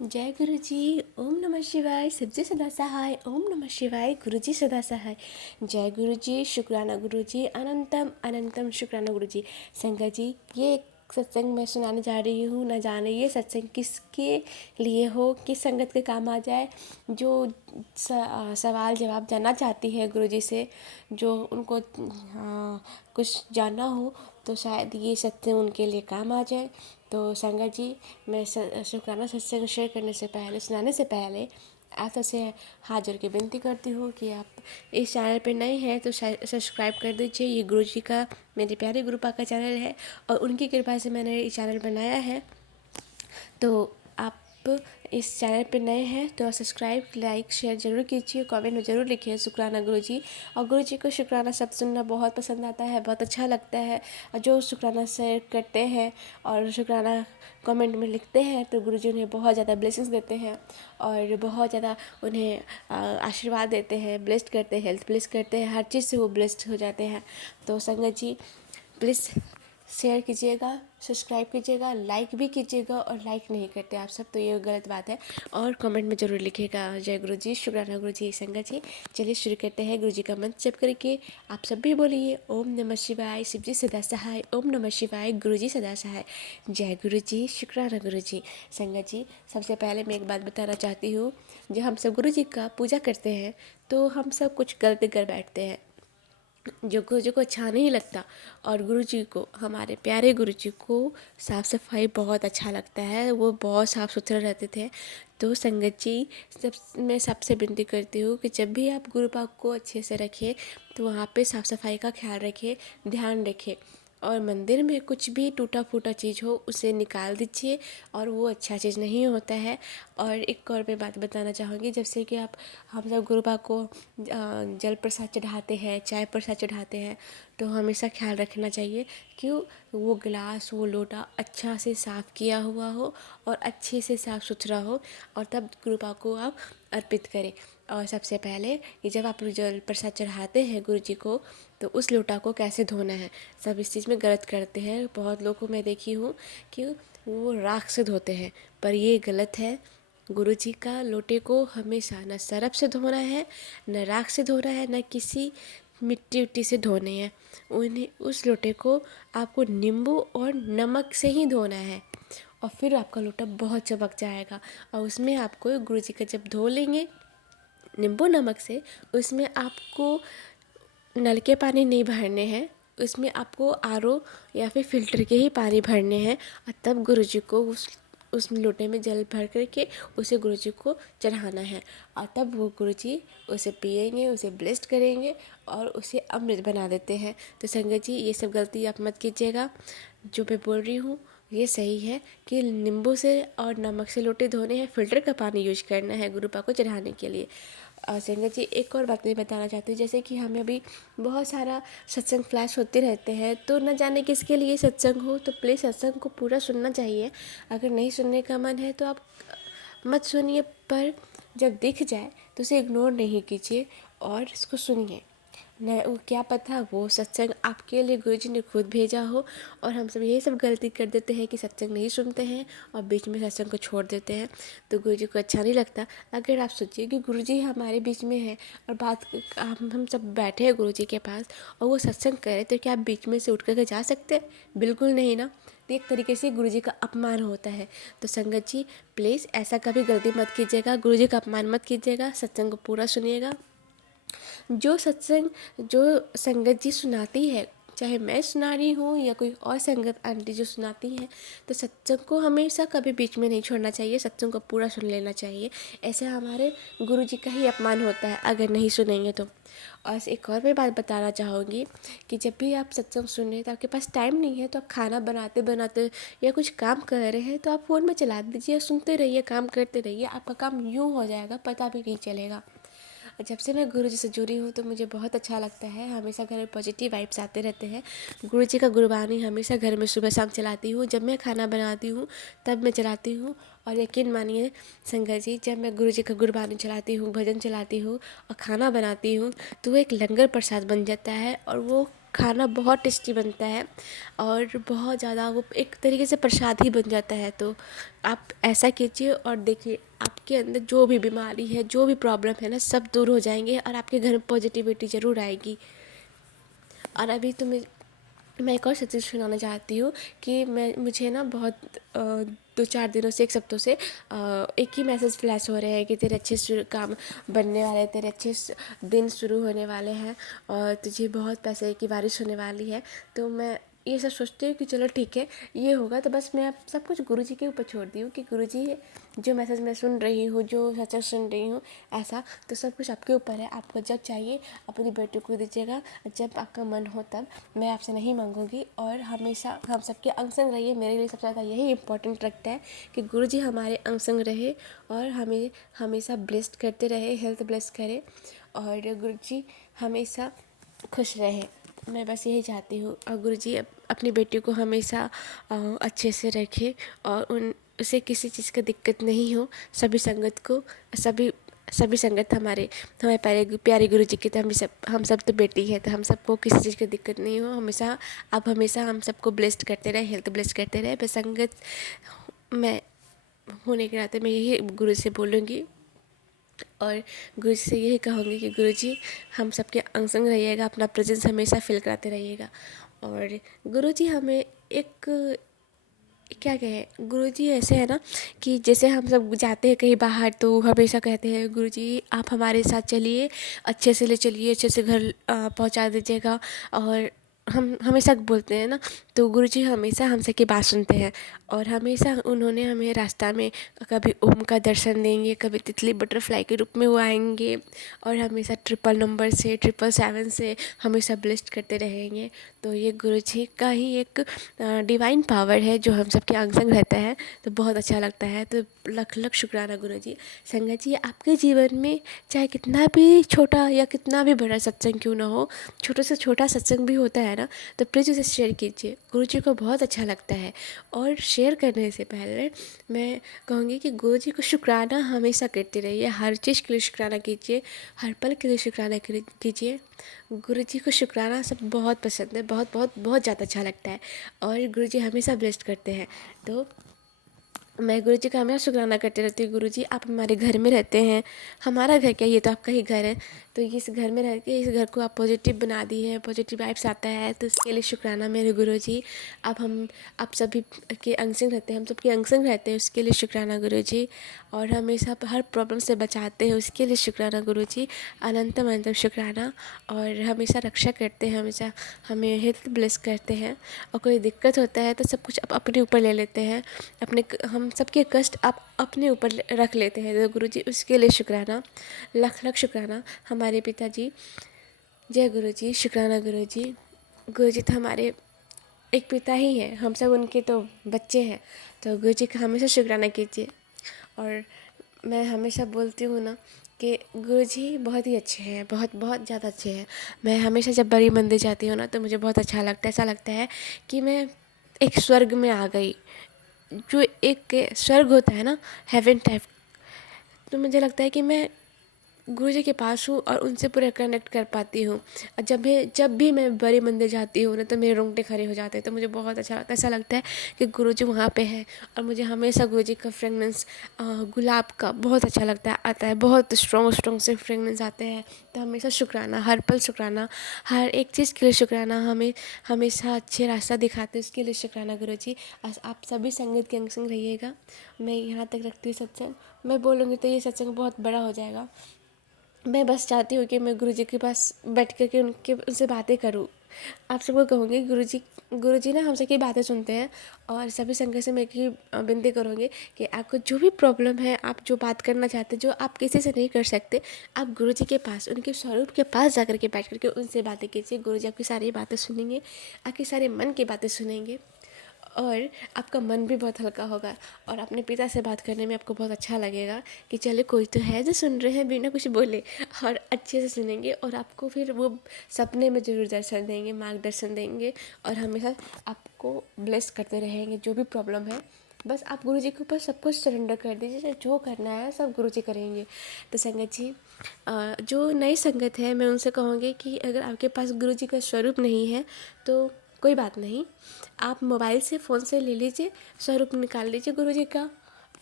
जय गुरु जी। ओम नमः शिवाय। शिवजी सदा सहाय। ओम नमः शिवाय। गुरु जी सदा सहाय। जय गुरु जी। शुक्राना गुरु जी। अनंतम अनंतम शुक्राना गुरु जी। संगत जी, ये एक सत्संग मैं सुनाने जा रही हूँ। न जाने ये सत्संग किसके लिए हो, किस संगत के काम आ जाए, जो सवाल जवाब जानना चाहती है गुरु जी से, जो उनको कुछ जानना हो, तो शायद ये सत्संग उनके लिए काम आ जाए। तो संगत जी, मैं शुक्राना सत्संग शेयर करने से पहले, सुनाने से पहले आप सबसे हाथ जोड़ के विनती करती हूँ कि आप इस चैनल पे नए हैं तो सब्सक्राइब कर दीजिए। ये गुरु जी का, मेरे प्यारे गुरुपा का चैनल है और उनकी कृपा से मैंने ये चैनल बनाया है। तो आप इस चैनल पे नए हैं तो सब्सक्राइब, लाइक, शेयर ज़रूर कीजिए। कमेंट में ज़रूर लिखिए शुक्राना गुरुजी। और गुरुजी को शुक्राना शब्द सुनना बहुत पसंद आता है, बहुत अच्छा लगता है। और जो शुक्राना शेयर करते हैं और शुक्राना कमेंट में लिखते हैं तो गुरुजी उन्हें बहुत ज़्यादा ब्लेसिंग्स देते हैं और बहुत ज़्यादा उन्हें आशीर्वाद देते हैं, ब्लेस्ड करते हैं, हेल्थ ब्लेस करते हैं, हर चीज़ से वो ब्लेस्ड हो जाते हैं। तो संगत जी, प्लीज़ शेयर कीजिएगा, सब्सक्राइब कीजिएगा, लाइक भी कीजिएगा। और लाइक नहीं करते आप सब तो ये गलत बात है। और कमेंट में ज़रूर लिखिएगा जय गुरु जी, शुक्राना गुरु जी, संगत जी। चलिए शुरू करते हैं गुरु जी का मंत्र जप करके। आप सब भी बोलिए ओम नमः शिवाय। शिव जी सदा सहाय। ओम नमः शिवाय। गुरु जी सदा सहाय। जय गुरु जी, शुक्राना गुरु जी। संगत जी, सबसे पहले मैं एक बात बताना चाहती हूँ। जब हम सब गुरु जी का पूजा करते हैं तो हम सब कुछ गलती कर बैठते हैं जो गुरु जी को अच्छा नहीं लगता। और गुरु जी को, हमारे प्यारे गुरु जी को साफ़ सफाई बहुत अच्छा लगता है, वो बहुत साफ़ सुथरे रहते थे। तो संगत जी, मैं सबसे विनती करती हूँ कि जब भी आप गुरु पाक को अच्छे से रखें तो वहाँ पे साफ़ सफाई का ख्याल रखें, ध्यान रखें। और मंदिर में कुछ भी टूटा फूटा चीज़ हो उसे निकाल दीजिए, और वो अच्छा चीज़ नहीं होता है। और एक और मैं बात बताना चाहूँगी, जैसे कि आप, हम सब गुरु पाक को जल प्रसाद चढ़ाते हैं, चाय प्रसाद चढ़ाते हैं, तो हमेशा ख्याल रखना चाहिए कि वो गिलास, वो लोटा अच्छा से साफ़ किया हुआ हो और अच्छे से साफ़ सुथरा हो, और तब गुरु पाक को आप अर्पित करें। और सबसे पहले कि जब आप जल प्रसाद चढ़ाते हैं गुरु जी को, तो उस लोटा को कैसे धोना है। सब इस चीज़ में गलत करते हैं। बहुत लोगों को मैं देखी हूँ कि वो राख से धोते हैं, पर ये गलत है। गुरु जी का लोटे को हमेशा न सरफ से धोना है, न राख से धोना है, न किसी मिट्टी उट्टी से धोने हैं। उन्हें, उस लोटे को आपको नींबू और नमक से ही धोना है, और फिर आपका लोटा बहुत चमक जाएगा। और उसमें आपको गुरु जी का जब धो लेंगे नींबू नमक से, उसमें आपको नल के पानी नहीं भरने हैं, उसमें आपको आरओ या फिर फिल्टर के ही पानी भरने हैं। और तब गुरुजी को उस लोटे में जल भर करके उसे गुरुजी को चढ़ाना है। और तब वो गुरुजी उसे पिएंगे, उसे ब्लेस्ड करेंगे और उसे अमृत बना देते हैं। तो संगत जी, ये सब गलती आप मत कीजिएगा। जो मैं बोल रही हूँ ये सही है कि नींबू से और नमक से लोटे धोने हैं, फिल्टर का पानी यूज करना है गुरु पाक को चढ़ाने के लिए। और संगत जी, एक और बात मैं बताना चाहती हूँ, जैसे कि हमें अभी बहुत सारा सत्संग फ्लैश होते रहते हैं, तो न जाने किसके लिए सत्संग हो, तो प्लीज़ सत्संग को पूरा सुनना चाहिए। अगर नहीं सुनने का मन है तो आप मत सुनिए, पर जब दिख जाए तो उसे इग्नोर नहीं कीजिए और इसको सुनिए। न वो क्या पता वो सत्संग आपके लिए गुरुजी ने खुद भेजा हो। और हम सब यही सब गलती कर देते हैं कि सत्संग नहीं सुनते हैं और बीच में सत्संग को छोड़ देते हैं, तो गुरुजी को अच्छा नहीं लगता। अगर आप सोचिए कि गुरुजी हमारे बीच में है और बात, हम सब बैठे हैं गुरुजी के पास और वो सत्संग करे, तो क्या आप बीच में से उठ करके जा सकते हैं? बिल्कुल नहीं ना। तो एक तरीके से गुरुजी का अपमान होता है। तो संगत जी, प्लीज़ ऐसा कभी गलती मत कीजिएगा, गुरुजी का अपमान मत कीजिएगा, सत्संग को पूरा सुनिएगा। जो सत्संग, जो संगत जी सुनाती है, चाहे मैं सुना रही हूँ या कोई और संगत आंटी जो सुनाती हैं, तो सत्संग को हमेशा कभी बीच में नहीं छोड़ना चाहिए, सत्संग को पूरा सुन लेना चाहिए। ऐसे हमारे गुरु जी का ही अपमान होता है अगर नहीं सुनेंगे तो। और एक और मैं बात बताना चाहूँगी कि जब भी आप सत्संग सुन रहे हैं तो आपके पास टाइम नहीं है, तो आप खाना बनाते बनाते या कुछ काम कर रहे हैं तो आप फ़ोन में चला दीजिए, सुनते रहिए, काम करते रहिए, आपका काम यूँ हो जाएगा, पता भी नहीं चलेगा। जब से मैं गुरुजी से जुड़ी हूँ तो मुझे बहुत अच्छा लगता है, हमेशा घर में पॉजिटिव वाइब्स आते रहते हैं। गुरुजी का गुरबानी हमेशा घर में सुबह शाम चलाती हूँ, जब मैं खाना बनाती हूँ तब मैं चलाती हूँ। और यकीन मानिए संगत जी, जब मैं गुरुजी का गुरबानी चलाती हूँ, भजन चलाती हूँ और खाना बनाती हूँ, तो वो एक लंगर प्रसाद बन जाता है। और वो खाना बहुत टेस्टी बनता है और बहुत ज़्यादा वो एक तरीके से प्रसाद ही बन जाता है। तो आप ऐसा कीजिए और देखिए आपके अंदर जो भी बीमारी है, जो भी प्रॉब्लम है ना, सब दूर हो जाएंगे और आपके घर में पॉजिटिविटी ज़रूर आएगी। और अभी तो मैं एक और सच्ची सुनाना चाहती हूँ कि मुझे ना बहुत 2-4 दिनों से, 1 हफ्तों से एक ही मैसेज फ्लैश हो रहे हैं कि तेरे अच्छे काम बनने वाले हैं, तेरे अच्छे दिन शुरू होने वाले हैं और तुझे बहुत पैसे की बारिश होने वाली है। तो मैं ये सब सोचती हूँ कि चलो ठीक है, ये होगा तो बस मैं अब सब कुछ गुरुजी के ऊपर छोड़ दी हूँ कि गुरुजी जो मैसेज मैं सुन रही हूँ, जो सच सुन रही हूँ, ऐसा तो सब कुछ आपके ऊपर है। आपको जब चाहिए अपनी बेटी को दीजिएगा, जब आपका मन हो तब। मैं आपसे नहीं मांगूंगी और हमेशा हम सबके अंग संग रहिए। मेरे लिए सबसे ज़्यादा यही इम्पोर्टेंट रखता है कि गुरुजी हमारे अंग संग रहे और हमें हमेशा ब्लेस्ड करते रहे, हेल्थ ब्लेस करे और गुरुजी हमेशा खुश रहे। मैं बस यही चाहती हूँ। और गुरुजी अपनी बेटी को हमेशा अच्छे से रखे और उसे किसी चीज़ का दिक्कत नहीं हो। सभी संगत को सभी सभी संगत हमारे प्यारे प्यारे गुरु जी की, तो हम सब तो बेटी है, तो हम सबको किसी चीज़ की दिक्कत नहीं हो। हमेशा आप हमेशा हम सबको ब्लेस्ड करते रहे, हेल्थ ब्लेस्ड करते रहे। बस संगत मैं होने के नाते मैं यही गुरु से बोलूँगी और गुरु जी से यही कहूँगी कि गुरु जी हम सबके अंग संग रहिएगा, अपना प्रेजेंस हमेशा फील कराते रहिएगा। और गुरु जी हमें एक क्या कहें, गुरुजी ऐसे है ना कि जैसे हम सब जाते हैं कहीं बाहर तो हमेशा कहते हैं गुरुजी आप हमारे साथ चलिए, अच्छे से ले चलिए, अच्छे से घर पहुंचा दीजिएगा। और हम हमेशा बोलते हैं ना, तो गुरुजी हमेशा हम सबकी बात सुनते हैं और हमेशा उन्होंने हमें रास्ता में कभी ओम का दर्शन देंगे, कभी तितली बटरफ्लाई के रूप में वो आएंगे और हमेशा 999 से 777 से हमेशा ब्लेस्ड करते रहेंगे। तो ये गुरुजी का ही एक डिवाइन पावर है जो हम सबके अंग संग रहता है। तो बहुत अच्छा लगता है। तो लख लख शुक्राना गुरुजी। संगत जी आपके जीवन में चाहे कितना भी छोटा या कितना भी बड़ा सत्संग क्यों ना हो, छोटे से छोटा सत्संग भी होता है ना, तो प्लीज़ उसे शेयर कीजिए। गुरुजी को बहुत अच्छा लगता है। और शेयर करने से पहले मैं कहूँगी कि गुरुजी को शुक्राना हमेशा करते रहिए, हर चीज़ के लिए शुक्राना कीजिए, हर पल के लिए शुक्राना कीजिए। गुरुजी को शुक्राना सब बहुत पसंद है, बहुत बहुत बहुत ज़्यादा अच्छा लगता है और गुरुजी हमेशा ब्लेस्ड करते हैं। तो मैं गुरुजी का हमेशा शुक्राना करते रहती हूँ। गुरुजी आप हमारे घर में रहते हैं, हमारा घर क्या, ये तो आपका ही घर है। तो इस घर में रह के इस घर को आप पॉजिटिव बना दिए हैं, पॉजिटिव वाइब्स आता है, तो इसके लिए शुक्राना मेरे गुरुजी। आप सभी के अंग संग रहते हैं, हम सबके अंग संग रहते हैं, उसके लिए शुक्राना गुरुजी। और हमेशा हर प्रॉब्लम से बचाते हैं, उसके लिए शुक्राना गुरुजी। अनंतम अनंतम शुक्राना। और हमेशा रक्षा करते हैं, हमेशा हमें हेल्थ ब्लेस करते हैं। और कोई दिक्कत होता है तो सब कुछ अपने ऊपर ले लेते हैं, हम सबके कष्ट आप अपने ऊपर रख लेते हैं। तो गुरुजी उसके लिए शुक्राना, लख लख शुक्राना। हमारे पिताजी, जय गुरुजी, शुक्राना गुरुजी। गुरुजी तो हमारे एक पिता ही हैं, हम सब उनके तो बच्चे हैं। तो गुरुजी का हमेशा शुक्राना कीजिए। और मैं हमेशा बोलती हूँ ना कि गुरुजी बहुत ही अच्छे हैं, बहुत बहुत ज़्यादा अच्छे हैं। मैं हमेशा जब बड़ी मंदिर जाती हूँ ना तो मुझे बहुत अच्छा लगता है, ऐसा लगता है कि मैं एक स्वर्ग में आ गई। जो एक स्वर्ग होता है ना, हेवन टाइप, तो मुझे लगता है कि मैं गुरुजी के पास हूँ और उनसे पूरा कनेक्ट कर पाती हूँ। और जब भी मैं बड़े मंदिर जाती हूँ ना तो मेरे रोंगटे खड़े हो जाते हैं। तो मुझे बहुत अच्छा लगता है, ऐसा लगता है कि गुरुजी वहाँ पे है। और मुझे हमेशा गुरुजी का फ्रेगनेंस गुलाब का बहुत अच्छा लगता है, आता है, बहुत स्ट्रॉन्ग स्ट्रॉन्ग से फ्रेगनेंस आते हैं। तो हमेशा शुक्राना, हर पल शुक्राना, हर एक चीज़ के लिए शुक्राना। हमें हमेशा अच्छे रास्ता दिखाते हैं, उसके लिए शुक्राना गुरुजी। आप सभी संगत के अंग संग रहिएगा। मैं यहाँ तक रखती हूँ सत्संग। मैं बोलूँगी तो ये सत्संग बहुत बड़ा हो जाएगा। मैं बस चाहती हूँ कि मैं गुरुजी के पास बैठ कर के उनसे बातें करूँ। आप सबको कहूँगी गुरुजी ना हम सबकी बातें सुनते हैं। और सभी संगत से मैं एक ही विनती करूँगी कि आपको जो भी प्रॉब्लम है, आप जो बात करना चाहते हैं, जो आप किसी से नहीं कर सकते, आप गुरुजी के पास, उनके स्वरूप के पास जा कर के बैठ कर के उनसे बातें कीजिए। गुरुजी आपकी सारी बातें सुनेंगे, आपके सारे मन की बातें सुनेंगे और आपका मन भी बहुत हल्का होगा। और अपने पिता से बात करने में आपको बहुत अच्छा लगेगा कि चलो कोई तो है जो सुन रहे हैं बिना कुछ बोले, और अच्छे से सुनेंगे। और आपको फिर वो सपने में ज़रूर दर्शन देंगे, मार्गदर्शन देंगे और हमेशा आपको ब्लेस करते रहेंगे। जो भी प्रॉब्लम है बस आप गुरु जी के ऊपर सब कुछ सरेंडर कर दीजिए, जो करना है सब गुरु जी करेंगे। तो संगत जी, जो नई संगत है मैं उनसे कहूँगी कि अगर आपके पास गुरु जी का स्वरूप नहीं है तो कोई बात नहीं, आप मोबाइल से फ़ोन से ले लीजिए, स्वरूप निकाल लीजिए गुरु जी का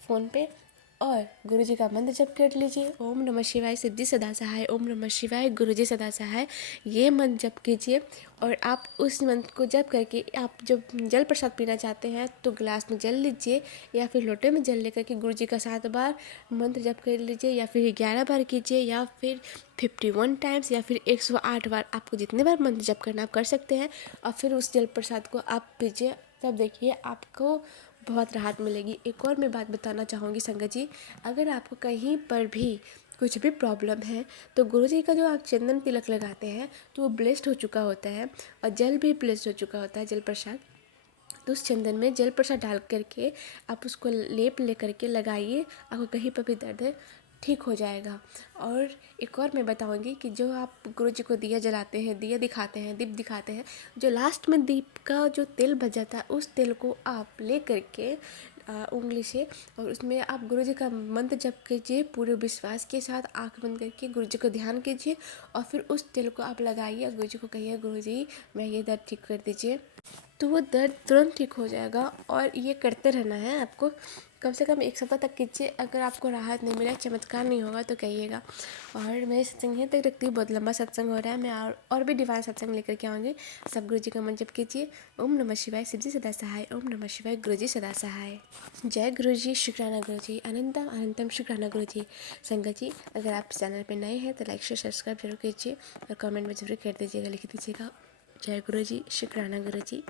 फ़ोन पे, और गुरु जी का मंत्र जप कर लीजिए, ओम नमः शिवाय सिद्धि सदा सहाय, ओम नमः शिवाय गुरु जी सदा सहाय। ये मंत्र जप कीजिए और आप उस मंत्र को जप करके आप जब जल प्रसाद पीना चाहते हैं तो गिलास में जल लीजिए या फिर लोटे में जल लेकर के गुरु जी का 7 बार मंत्र जप कर लीजिए, या फिर 11 बार कीजिए, या फिर 51 टाइम्स, या फिर 108 बार, आपको जितने बार मंत्र जप करना आप कर सकते हैं। और फिर उस जल प्रसाद को आप पीजिए, तब देखिए आपको बहुत राहत मिलेगी। एक और मैं बात बताना चाहूँगी संगत जी, अगर आपको कहीं पर भी कुछ भी प्रॉब्लम है तो गुरु जी का जो आप चंदन तिलक लगाते हैं तो वो ब्लेस्ड हो चुका होता है, और जल भी ब्लेस्ड हो चुका होता है, जल प्रसाद। तो उस चंदन में जल प्रसाद डाल करके आप उसको लेप ले करके लगाइए, आपको कहीं पर भी दर्द है ठीक हो जाएगा। और एक और मैं बताऊंगी कि जो आप गुरु जी को दिया जलाते हैं, दिया दिखाते हैं, दीप दिखाते हैं, जो लास्ट में दीप का जो तेल बच जाता है उस तेल को आप ले करके उंगली से, और उसमें आप गुरु जी का मंत्र जप कीजिए पूरे विश्वास के साथ, आँख बंद करके गुरु जी को ध्यान कीजिए, और फिर उस तेल को आप लगाइए, गुरु जी को कहिए गुरु जी मैं ये दर्द ठीक कर दीजिए, तो वो दर्द तुरंत ठीक हो जाएगा। और ये करते रहना है आपको, कम से कम 1 सप्ताह तक कीजिए। अगर आपको राहत नहीं मिला, चमत्कार नहीं होगा तो कहिएगा। और मैं सत्संग यहीं तक रखती हूँ, बहुत लंबा सत्संग हो रहा है, मैं और भी डिवाइन सत्संग लेकर के आऊँगी। सब गुरु जी का मंत्र जप कीजिए, ओम नमः शिवाय शिव जी सदा सहाय, ओम नमः शिवाय गुरु जी सदा सहाय। जय गुरु जी, शुक्राना गुरु जी, अनंतम अनंतम शुक्राना गुरु जी। संगत जी, अगर आप चैनल पर नए हैं तो लाइक शेयर सब्सक्राइब जरूर कीजिए और कमेंट में जरूर कर दीजिएगा, लिख दीजिएगा जय गुरु जी, शुक्राना गुरु जी।